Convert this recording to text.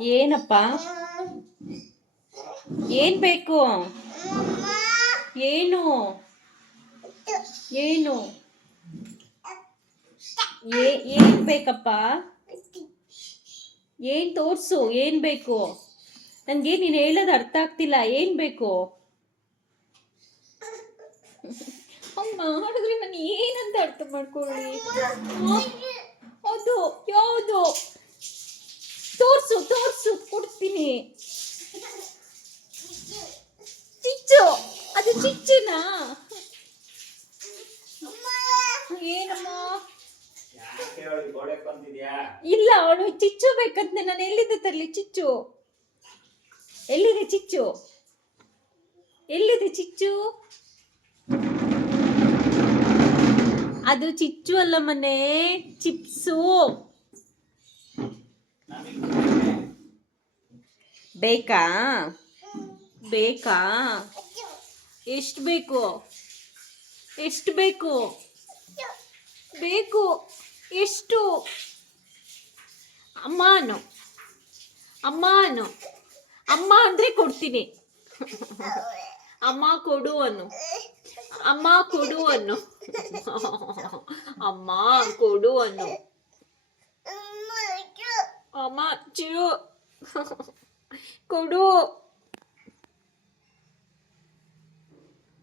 ಏನಪ್ಪ? ಏನ್ ಬೇಕು? ಏನು? ಏನು? ಏನ್ ಬೇಕಪ್ಪ? ಏನ್ ತೋರ್ಸು, ಏನ್ ಬೇಕು? ನನ್ಗೆ ನೀನ್ ಹೇಳೋದು ಅರ್ಥ ಆಗ್ತಿಲ್ಲ, ಏನ್ ಬೇಕು? ಹಂಗ ಮಾಡಿದ್ರೆ ನಾನು ಏನಂತ ಅರ್ಥ ಮಾಡ್ಕೊಳ್ಳಿ? ಅದು ಯಾವುದು? ತೋರ್ಸು ತೋರ್ಸು, ಕೊಡ್ತೀನಿ. ಚಿಚ್ಚು, ಅದು ಚಿಚ್ಚುನಾ? ಏನಮ್ಮ? ಇಲ್ಲ, ಅವಳು ಚಿಚ್ಚು ಬೇಕಂತೆ. ನಾನು ಎಲ್ಲಿದೆ ತರ್ಲಿ ಚಿಚ್ಚು? ಎಲ್ಲಿದೆ ಚಿಚ್ಚು? ಎಲ್ಲಿದೆ ಚಿಚ್ಚು? ಅದು ಚಿಚ್ಚು ಅಲ್ಲ ಮನೆ, ಚಿಪ್ಸು. ಬೇಕಾ? ಬೇಕಾ? ಎಷ್ಟು ಬೇಕು? ಎಷ್ಟು ಬೇಕು? ಬೇಕು ಎಷ್ಟು? ಅಮ್ಮನು ಅಮ್ಮನು ಅಮ್ಮ ಅಂದ್ರೆ ಕೊಡ್ತೀನಿ. ಅಮ್ಮ ಕೊಡು ಅನ್ನು. ಅಮ್ಮ ಕೊಡು ಅನ್ನು. ಅಮ್ಮ ಕೊಡು ಅನ್ನು. ಅಮ್ಮ ಚೂ ಕೊಡು.